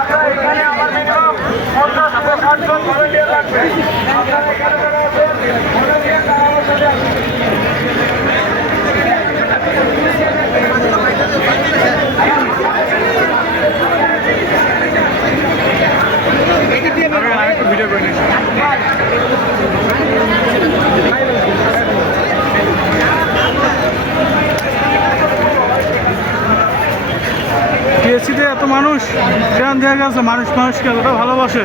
আপনারা এখানে আমার minimum পঞ্চাশ ষাট জন volunteer লাগবে। আপনারা এখানে যারা আছেন, volunteer তারা আমার সাথে আসুন। ভিডিও করে নিচ্ছি টিএসসিতে এত মানুষ কেন দেখা গেছে মানুষ মানুষকে এতটা ভালোবাসে।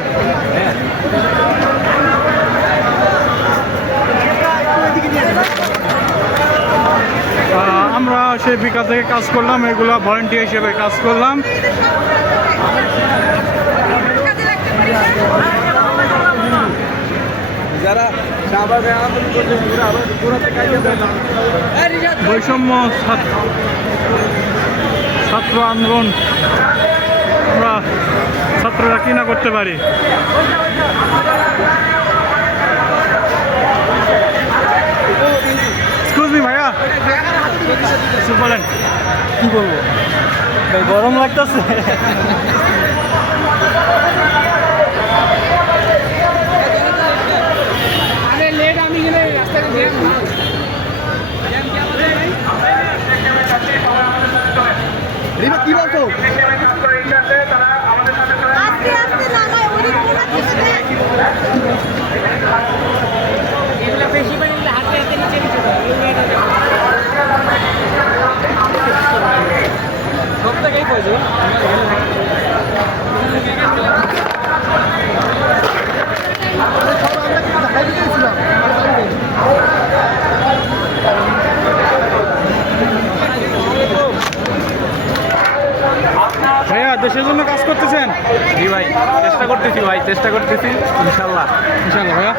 আমরা সেই বিকাল থেকে কাজ করলাম এগুলো ভলেন্টিয়ার হিসেবে কাজ করলাম। বৈষম্য ছাত্র ছাত্র আন্দোলন। আমরা ছাত্ররা কি না করতে পারি? ভাইয়া। বলেন। কি বলব? ভাই গরম লাগতেছে। কি বলতো হিসেবে কাজ করে ইচ্ছে আছে, তারা আমাদের সাথে চলে আসুন। আস্তে আস্তে নামায় ওই কোনা থেকে দেখ। সব জায়গায় কইছো ভাইয়া দেশের জন্য কাজ করতেছেন জি ভাই চেষ্টা করতেছি ভাই চেষ্টা করতেছি ইনশাল্লাহ। ইনশাল্লাহ ভাইয়া।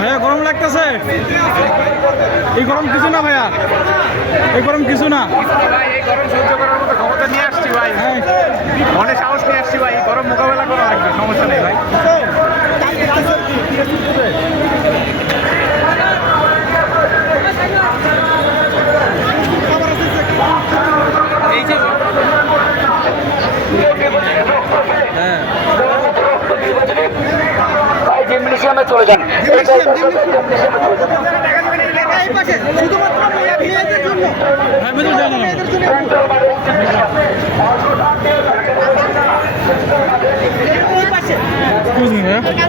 ভাইয়া গরম লাগতেছে? এই গরম কিছু না ভাইয়া। এই গরম কিছু না। ভাই এই গরম সহ্য করার মতো ক্ষমতা নিয়ে আসছি ভাই। হ্যাঁ। সাহস নিয়ে আসছি ভাই। গরম মোকাবেলা করা লাগবে সমস্যা নেই ভাই। চলে যান হ্যাঁ বুঝতে জানো এক্সকিউজ মি ভাইয়া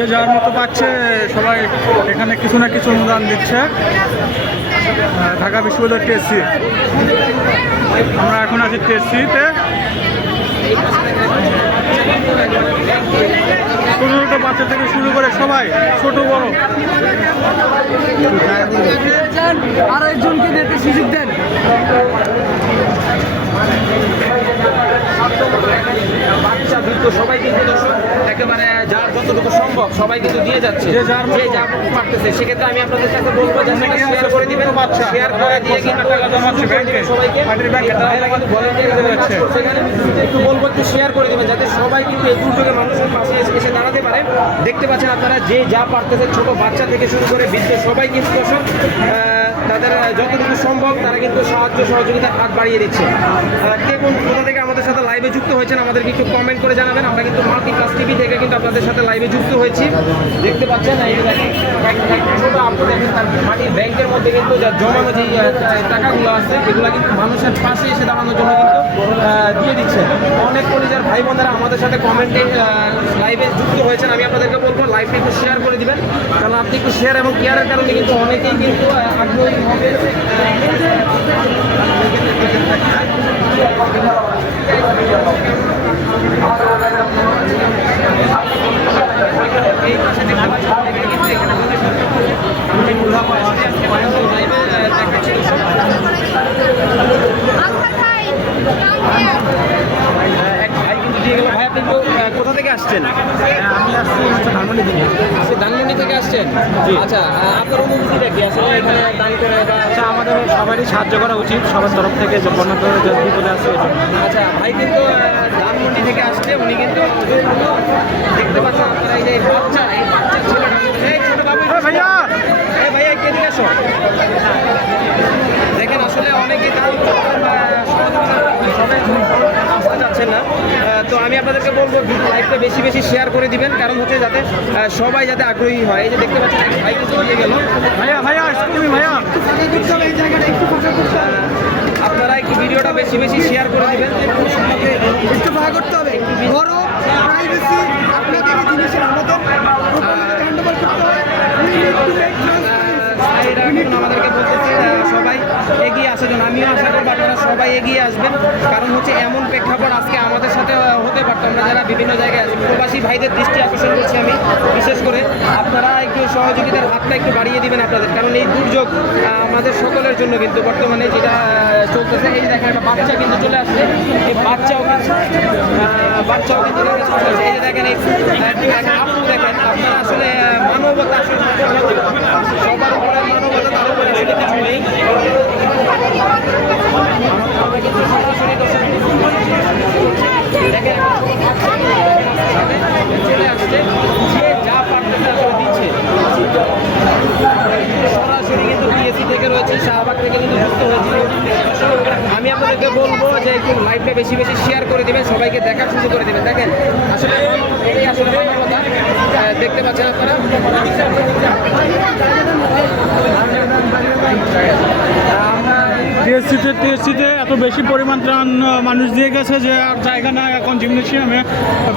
যে যার মতো পাচ্ছে, সবাই এখানে কিছু না কিছু অনুদান দিচ্ছে। ঢাকা বিশ্ববিদ্যালয় টেসি আমরা এখন আছি টেসিতে ছোটো ছোটো বাচ্চা থেকে শুরু করে সবাই ছোট বড়। আর একজনকে দিতে সুযোগ দেন। বাচ্চা বৃদ্ধ সবাই কিন্তু দর্শক একেবারে যার যতটুকু সম্ভব সবাই কিন্তু দিয়ে যাচ্ছে। যে যার পারতেছে। সেক্ষেত্রে আমি আপনাদের কাছে বলব যে শেয়ার করে দিবেন বাচ্চা, শেয়ার করে দিয়ে কিন্তু টাকা জমাচ্ছে সবাইকে। একটু বলব একটু শেয়ার করে দিবেন যাতে সবাই কিন্তু এই দুর্যোগে মানুষের পাশে এসে দাঁড়াতে পারে। দেখতে পাচ্ছেন আপনারা যে যা পারতেছে ছোট বাচ্চা থেকে শুরু করে বৃদ্ধ সবাই কিন্তু দর্শক তাদের যতটুকু সম্ভব তারা কিন্তু সাহায্য সহযোগিতার হাত বাড়িয়ে দিচ্ছে। কে কোন কোথা থেকে আমাদের সাথে যুক্ত হয়েছেন আমাদেরকে একটু কমেন্ট করে জানাবেন। আমরা কিন্তু মাল্টি ক্লাস টিভি থেকে কিন্তু আপনাদের সাথে লাইভে যুক্ত হয়েছি। দেখতে পাচ্ছেন দেখেন, মাটির ব্যাংকের মধ্যে কিন্তু যা জমানো যে টাকাগুলো আছে এগুলো কিন্তু মানুষের পাশে এসে দাঁড়ানোর জন্য কিন্তু দিয়ে দিচ্ছে। অনেক কলিজার ভাই বোনেরা আমাদের সাথে কমেন্টে লাইভে যুক্ত হয়েছেন। আমি আপনাদেরকে বলব লাইভটা একটু শেয়ার করে দিবেন। কারণ আপনি একটু শেয়ার এবং কেয়ারের কারণে কিন্তু অনেকেই কিন্তু আগ্রহী হবে এই পাশে দেখতে পাচ্ছেন অনেকেই কিন্তু এখানে বসে আমি বললাম আজকে আজকে লাইভে দেখাচ্ছি দর্শক আচ্ছা ভাই, কালকে এক ভাই কিন্তু দিয়ে গেল ভাই আপনি তো, আহ, কোথা থেকে আসছেন আমি আসছি হচ্ছে ধানমন্ডি থেকে আপনি ধানমন্ডি থেকে আসছেন আচ্ছা আহ, আপনার অনুভূতিটা কি আসলে এখানে দান করে বা আচ্ছা আমাদের সবারই সাহায্য করা উচিত, সবার তরফ থেকে যে বন্যাত বিপদে আছে আচ্ছা ভাই কিন্তু ধানমন্ডি থেকে আসছে, উনি কিন্তু দেখতে পাচ্ছেন এই ভাইয়া দেখেন, আসলে অনেকে সবাই আসতে চাচ্ছেন না আহ, তো আমি আপনাদেরকে বলব লাইভটা বেশি বেশি শেয়ার করে দিবেন কারণ হচ্ছে যাতে সবাই যাতে আগ্রহী হয়। এই যে দেখতে পাচ্ছেন ভাই কিন্তু দিয়ে গেল। ভাইয়া ভাইয়া ভাইয়া। আপনারা একটু ভিডিওটা বেশি বেশি শেয়ার করে দিবেন। একটু ভাগ করতে হবে। বড় প্রাইভেসি আপনাদের জিনিসের আমাদের হ্যান্ডওভার করতে হবে। We need to make transparency. ভাইরা এখন আমাদেরকে বলতেছে এগিয়ে আসার জন্য আমিও আশা করব আপনারা সবাই এগিয়ে আসবেন। কারণ হচ্ছে এমন প্রেক্ষাপট আজকে আমাদের সাথে হতে পারতো। আমরা যারা বিভিন্ন জায়গায় আছি, প্রবাসী ভাইদের দৃষ্টি আকর্ষণ করছি আমি। বিশেষ করে আপনারা একটু সহযোগিতার হাতটা একটু বাড়িয়ে দিবেন আপনাদের। কারণ এই দুর্যোগ আমাদের সকলের জন্য কিন্তু বর্তমানে যেটা চলতেছে, এই দেখেন একটা বাচ্চা কিন্তু চলে আসছে। এই বাচ্চাও কিন্তু বাচ্চাও কিন্তু। এই দেখেন এই দেখেন আপনারা আসলে মানবতা সবার উপরে মানবতা তার উপরে আসলে কিছু নেই আমরা কিন্তু সরাসরি দর্শক দেখেন চলে আসছে যে যা পারতেছে আসলে দিচ্ছে সরাসরি কিন্তু বিএসসি থেকে রয়েছে শাহবাগ থেকে কিন্তু যুক্ত হয়েছে আমি আপনাদেরকে বলব যে একটু লাইভটা বেশি বেশি শেয়ার করে দিবেন সবাইকে দেখার সুযোগ করে দিবেন। দেখেন আসলে এটাই আসলে আহ, দেখতে পাচ্ছেন আপনারা? টিএসসিতে টিএসসিতে এত বেশি পরিমাণ ত্রাণ মানুষ দিয়ে গেছে যে আর জায়গা না এখন জিমনেশিয়ামে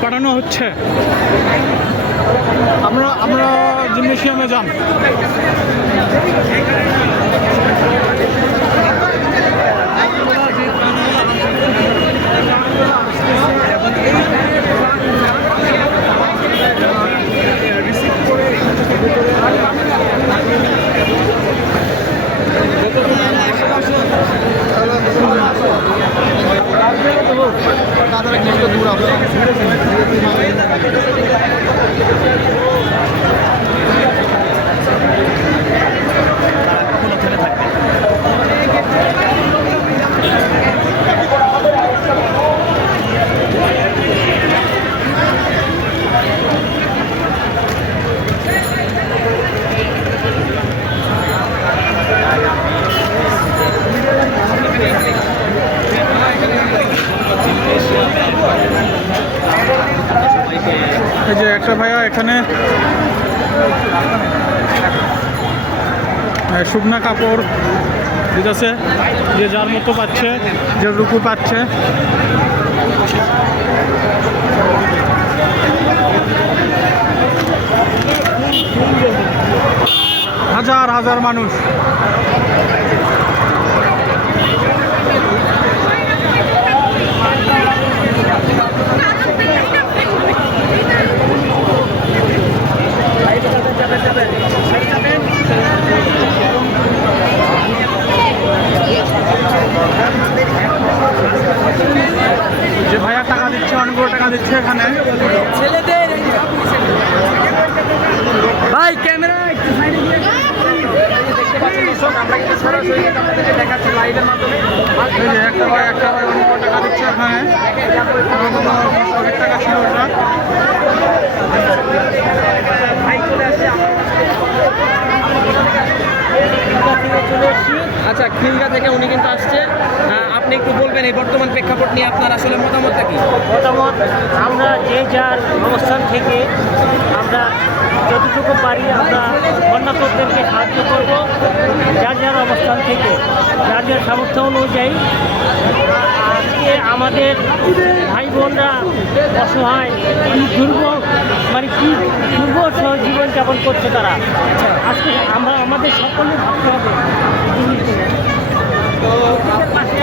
পাঠানো হচ্ছে। আমরা আমরা জিমনেশিয়ামে যান। এই যে একটা ভাইয়া এখানে। শুকনা কাপড় দিতেছে, যে যার মতো পাচ্ছে, যে রুকু পাচ্ছে। হাজার হাজার মানুষ। Grazie a tutti. আচ্ছা খিলগা থেকে উনি কিন্তু আসছে। আপনি একটু বলবেন এই বর্তমান প্রেক্ষাপট নিয়ে আপনার আসলে মতামতটা কি? মতামত আমরা যে যার অবস্থান থেকে আমরা যতটুকু পারি আমরা বন্যাতদেরকে সাহায্য করব যার যার অবস্থান থেকে যার যার সামর্থ্য অনুযায়ী। আজকে আমাদের ভাই বোনরা অসহায় কি দুর্ভোগ মানে কি সহ জীবনযাপন করছে তারা। আজকে আমরা আমাদের সকলে ভাবতে হবে। পাশে